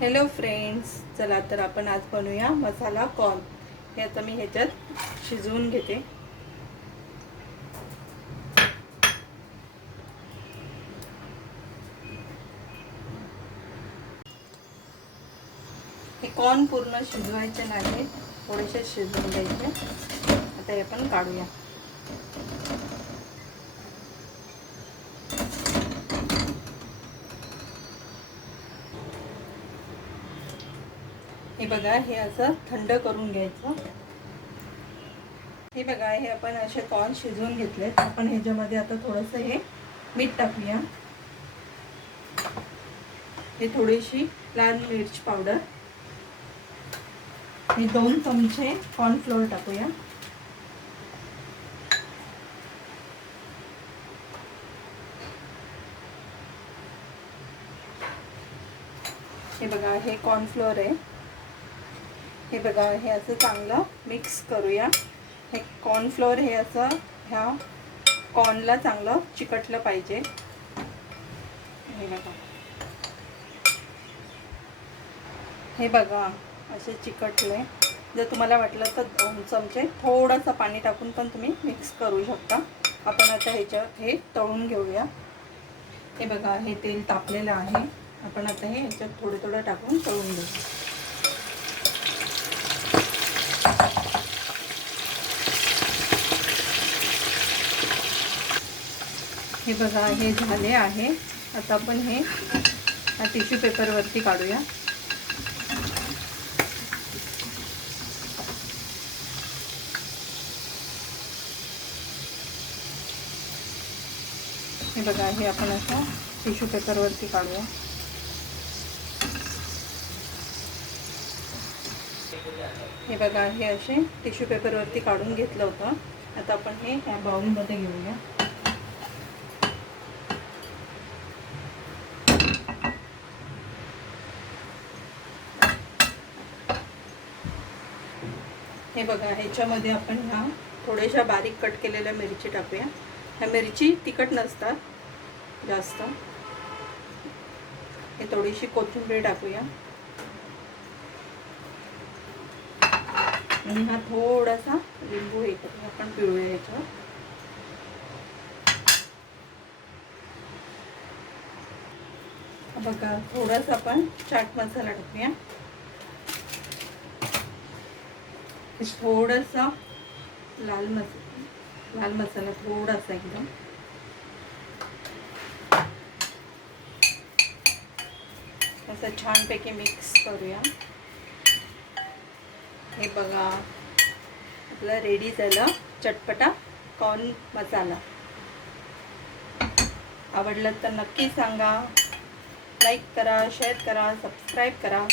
Hello friends, चला तर आपण आज बनवूया मसाला कॉर्न। हे आता मी ह्याच्यात शिजवून घेते। हे कॉर्न पूर्ण शिजवायचे नाही, थोडेसे शिजवून द्यायचे। आता हे आपण काढूया। हे बघा, हे असं थंड करून घ्यायचं। हे बघा, हे आपण असे कॉर्न शिजवून घेतले। आपण ह्याच्यामध्ये आता थोडंसं हे मीठ टाकूया। हे थोडीशी लाल मिर्च पावडर, हे 2 चमचे कॉर्नफ्लोअर टाकूया। हे बघा, हे कॉर्नफ्लोअर आहे। हे बघा, हे असं चांगलं मिक्स करूया। हे कॉर्नफ्लोअर हे असं ह्या कॉर्नला चांगलं चिकटलं पाहिजे। हे बघा, हे बघा असे चिकटले। जर तुम्हाला वाटलं तर 2 चमचे थोडंसं पाणी टाकून पण तुम्ही मिक्स करू शकता। आपण आता ह्याच्यात हे तळून घेऊया। हे बघा, हे तेल तापलेलं आहे। आपण आता हे ह्याच्यात थोडं थोडं टाकून तळून घेऊ। हे बघा, हे झाले आहे। आता आपण हे टिश्यू पेपरवरती काढूया। हे बघा, हे आपण असं टिश्यू पेपरवरती काढूया। हे बघा, हे असे टिश्यू पेपरवरती काढून घेतलं होतं। आता आपण हे ह्या बाउलमध्ये घेऊया। हे बघा, ह्याच्यामध्ये आपण ह्या थोड्याशा बारीक कट केलेल्या मिरची टाकूया। ह्या मिरची तिखट नसतात जास्त। हे थोडीशी कोथिंबीर टाकूया आणि हा थोडासा लिंबू हे आपण पिळूया ह्याच्यावर। बघा, थोडासा आपण चाट मसाला टाकूया। थोडासा लाल मसाला थोडासा एकदम। असं छानपैकी मिक्स करूया। हे बघा, आपला रेडी झालं चटपटा कॉर्न मसाला। आवडलं तर नक्की सांगा, लाईक करा, शेअर करा, सबस्क्राईब करा।